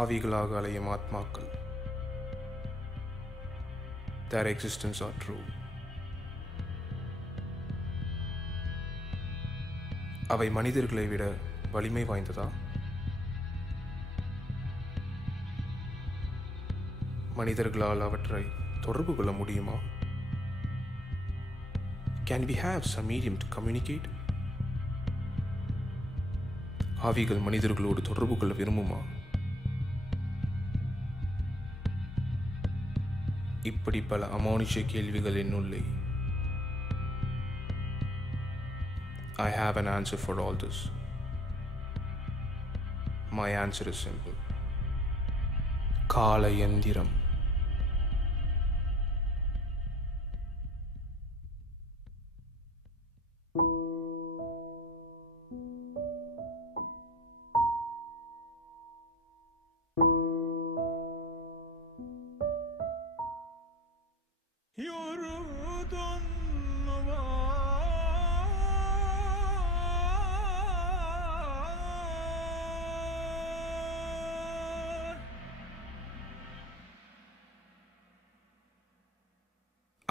ஆவிகளாக அலையும் ஆத்மாக்கள். Their existence are true. அவை மனிதர்களை விட வலிமை வாய்ந்ததா? மனிதர்களால் அவற்றை தொடர்பு கொள்ள முடியுமா? Can we have some medium to communicate? ஆவிகள் மனிதர்களோடு தொடர்பு கொள்ள விரும்புமா? இப்படி பல அமானுஷ்ய கேள்விகள் என்னுள்ளே. I have an answer for all this. My answer is simple. கால யந்திரம்.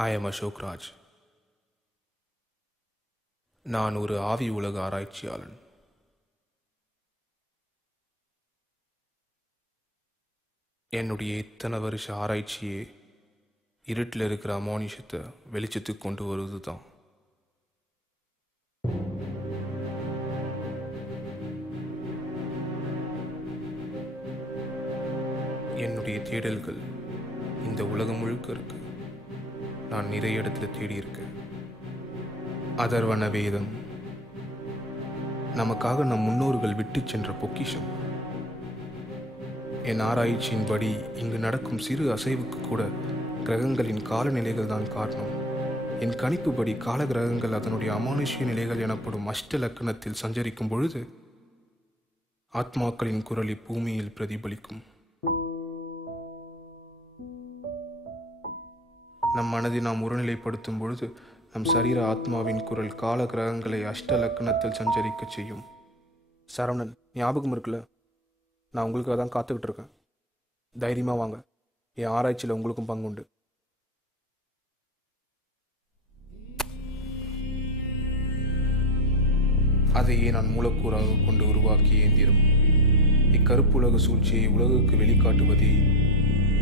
I am Ashok Raj. நான் ஒரு ஆவி உலக ஆராய்ச்சியாளன். என்னுடைய இத்தனை வருஷ ஆராய்ச்சியே இருட்டில் இருக்கிற அமானுஷத்தை வெளிச்சத்துக்கு கொண்டு வருவது தான். என்னுடைய தேடல்கள் இந்த உலகம் முழுக்க இருக்கு. நான் நிறைய இடத்துல தேடியிருக்கேன். அதர்வன வேதம் நமக்காக நம் முன்னோர்கள் விட்டு சென்ற பொக்கிஷம். என் ஆராய்ச்சியின்படி இங்கு நடக்கும் சிறு அசைவுக்கு கூட கிரகங்களின் காலநிலைகள் தான் காரணம். என் கணிப்புப்படி கால கிரகங்கள் அதனுடைய அமானுஷ்ய நிலைகள் எனப்படும் அஷ்ட லக்கணத்தில் சஞ்சரிக்கும் பொழுது ஆத்மாக்களின் குரல் இப்பூமியில் பிரதிபலிக்கும். நம் மனதை நாம் ஒருநிலைப்படுத்தும் பொழுது நம் சரீர ஆத்மாவின் குரல் கால கிரகங்களை அஷ்ட லக்கணத்தில் சஞ்சரிக்க செய்யும். சரவணன், ஞாபகம் இருக்குல்ல? நான் உங்களுக்காக தான் காத்துக்கிட்டு இருக்கேன். தைரியமாக வாங்க, என் ஆராய்ச்சியில் உங்களுக்கும் பங்குண்டு. அதையே நான் மூலக்கூறாக கொண்டு உருவாக்கிய எந்திரம். இக்கருப்புலக சூழ்ச்சியை உலகுக்கு வெளிக்காட்டுவதே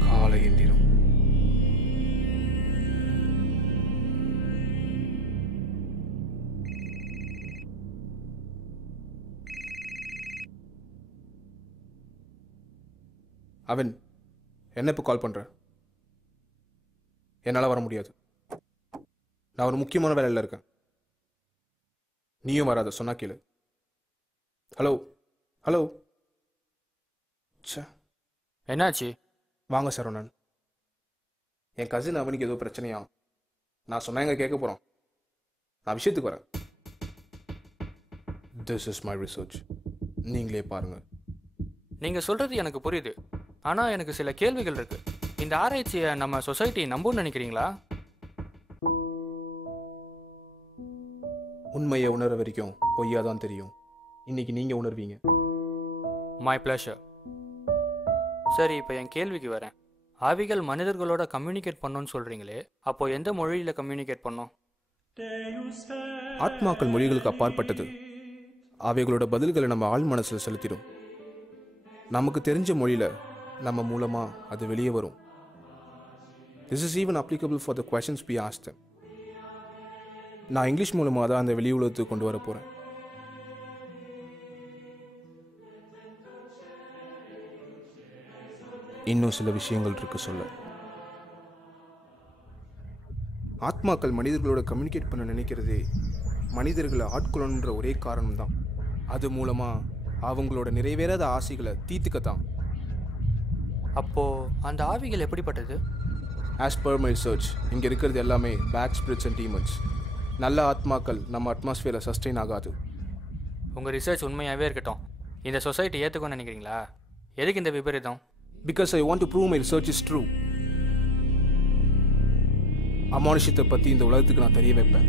கால எந்திரம். அவன் என்ன இப்போ கால் பண்ணுற? என்னால் வர முடியாது. நான் ஒரு முக்கியமான வேலையில் இருக்கேன். நீயும் வராத, சொன்னா கேளு. Hello hello. என்னாச்சு? வாங்க சரவணன். என் கசின் அவனுக்கு ஏதோ பிரச்சனையா? நான் சொன்னா எங்க கேட்க போகிறோம். நான் விஷயத்துக்கு வரேன். This is my research. நீங்களே பாருங்கள். நீங்கள் சொல்கிறது எனக்கு புரியுது. ஆனால் எனக்கு சில கேள்விகள் இருக்கு. இந்த ஆராய்ச்சியை நம்ம சொசைட்டி நம்புன்னு நினைக்கிறீங்களா? உண்மையை உணர வரைக்கும் பொய்யா தான் தெரியும். இன்னைக்கு நீங்கள் உணர்வீங்க. My pleasure. சரி, இப்போ என் கேள்விக்கு வரேன். ஆவிகள் மனிதர்களோட கம்யூனிகேட் பண்ணோன்னு சொல்கிறீங்களே, அப்போது எந்த மொழியில் கம்யூனிகேட் பண்ணோம்? ஆத்மாக்கள் மொழிகளுக்கு அப்பாற்பட்டது. அவைகளோட பதில்களை நம்ம ஆள் மனசில் செலுத்திடும். நமக்கு தெரிஞ்ச மொழியில் நம்ம மூலமாக அது வெளியே வரும். This is even applicable for the questions we asked them. நான் இங்கிலீஷ் மூலமாக தான் அந்த வெளி உலகத்துக்கு கொண்டு வர போகிறேன். இன்னும் சில விஷயங்கள் இருக்கு சொல்ல. ஆத்மாக்கள் மனிதர்களோட கம்யூனிகேட் பண்ண நினைக்கிறதே மனிதர்களை ஆட்கொள்ளணுன்ற ஒரே காரணம்தான். அது மூலமாக அவங்களோட நிறைவேறாத ஆசைகளை தீர்த்துக்கத்தான். அப்போது அந்த ஆவிகள் எப்படிப்பட்டது? ஆஸ் பர் மை ரிசர்ச், இங்கே இருக்கிறது எல்லாமே பேட் ஸ்பிரிட்ஸ் அண்ட் டீமன்ஸ். நல்ல ஆத்மாக்கள் நம்ம அட்மாஸ்ஃபியரில் சஸ்டெயின் ஆகாது. உங்கள் ரிசர்ச் உண்மையாகவே இருக்கட்டும், இந்த சொசைட்டி ஏற்றுக்கணும்னு நினைக்கிறீங்களா? எதுக்கு இந்த விபரீதம்? Because I want to prove my research is true. அமானுஷத்தை பற்றி இந்த உலகத்துக்கு நான் தெரிய வைப்பேன்.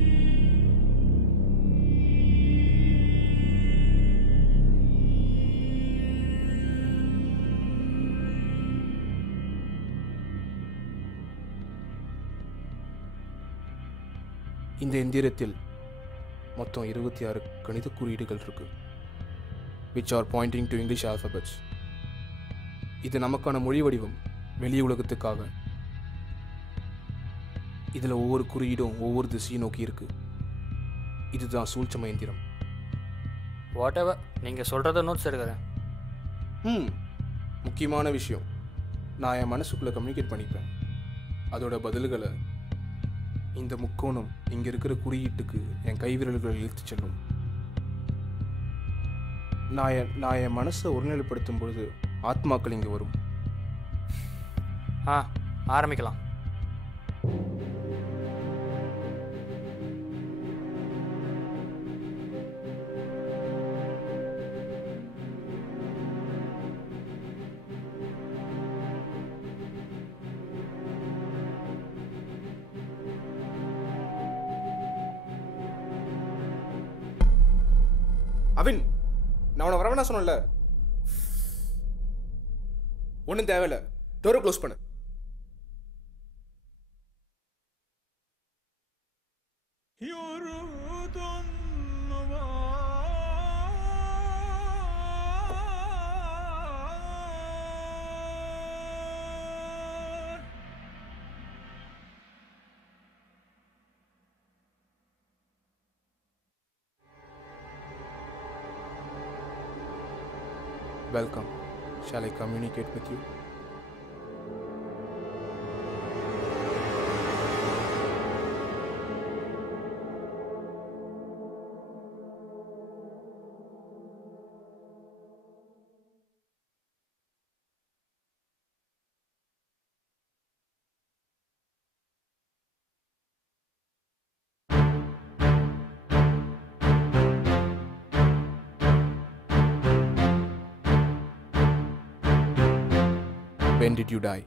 இந்த எந்திரத்தில் மொத்தம் 26 கணித குறியீடுகள் இருக்கு, which are pointing to English alphabets. இது நமக்கான மொழி வடிவம், வெளி உலகத்துக்காக. இதில் ஒவ்வொரு குறியீடும் ஒவ்வொரு திசையை நோக்கி இருக்கு. இதுதான் சூழ்ச்சம எந்திரம். வாட் எவர், நீங்கள் சொல்கிறத நோட்ஸ் எடுக்கிறேன். முக்கியமான விஷயம், நான் என் மனசுக்குள்ளே கம்யூனிகேட் பண்ணிப்பேன். அதோட பதில்களை இந்த முக்கோணம் இங்கே இருக்கிற குறியீட்டுக்கு என் கைவிரல்கள் இழுத்து செல்லும். நான் என் மனசை ஒருநிலைப்படுத்தும் பொழுது ஆத்மாக்கள் இங்கே வரும். ஆரம்பிக்கலாம். அவின், நான் உன வரவேணா சொன்னல, ஒன்றும் தேவையில்ல, டோரை க்ளோஸ் பண்ணு. Welcome. Shall I communicate with you? When did you die?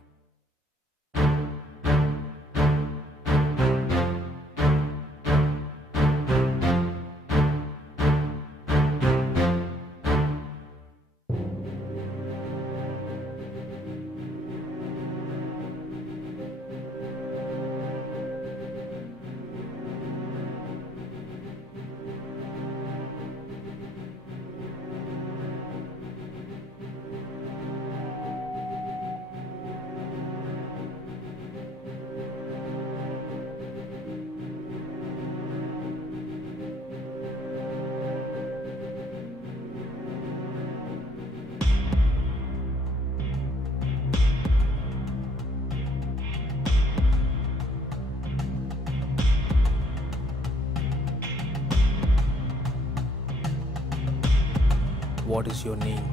What is your name?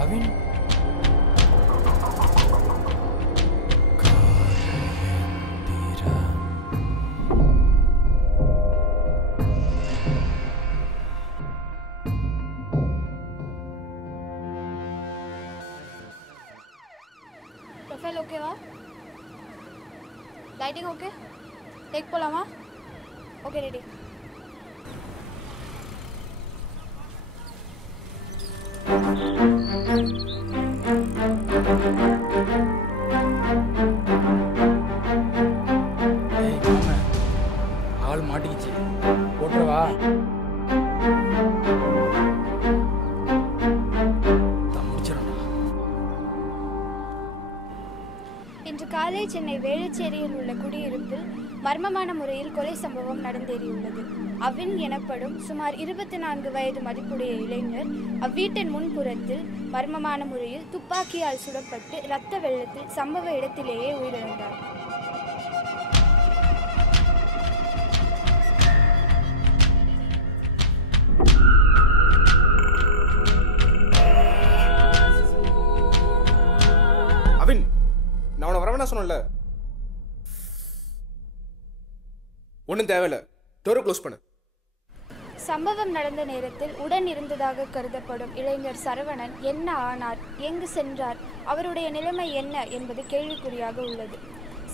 Avin, profile ஓகேவா? Lighting okay? டேக் போகலாமா? Okay, ready. ஆள் மாட்டிக்கிச்சு, போட்டுறவா? காலை சென்னை வேளச்சேரியில் உள்ள குடியிருப்பில் மர்மமான முறையில் கொலை சம்பவம் நடந்தேறியுள்ளது. அவின் எனப்படும் சுமார் 24 வயது மதிப்புடைய இளைஞர் அவ்வீட்டின் முன்புறத்தில் மர்மமான முறையில் துப்பாக்கியால் சுடப்பட்டு இரத்த வெள்ளத்தில் சம்பவ இடத்திலேயே உயிரிழந்தார். அவின், நான் உன வரவேணா சொன்னல, ஒன்றும் தேவையில்ல, டோரை க்ளோஸ் பண்ணு. சம்பவம் நடந்த நேரத்தில் உடன் இருந்ததாக கருதப்படும் இளைஞர் சரவணன் என்ன ஆனார், எங்கு சென்றார், அவருடைய நிலைமை என்ன என்பது கேள்விக்குறியாக உள்ளது.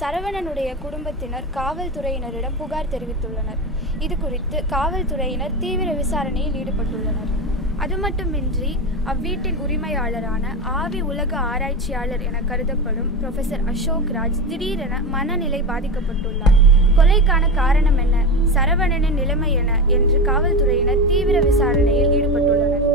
சரவணனுடைய குடும்பத்தினர் காவல்துறையினரிடம் புகார் தெரிவித்துள்ளனர். இது குறித்து காவல்துறையினர் தீவிர விசாரணையில் ஈடுபட்டுள்ளனர். அது மட்டுமின்றி அவ்வீட்டின் உரிமையாளரான ஆவி உலக ஆராய்ச்சியாளர் என கருதப்படும் ப்ரொஃபசர் அசோக் ராஜ் திடீரென மனநிலை பாதிக்கப்பட்டுள்ளார். கொலைக்கான காரணம் என்ன, சரவணனின் நிலைமை என்ன என்று காவல்துறையினர் தீவிர விசாரணையில் ஈடுபட்டுள்ளனர்.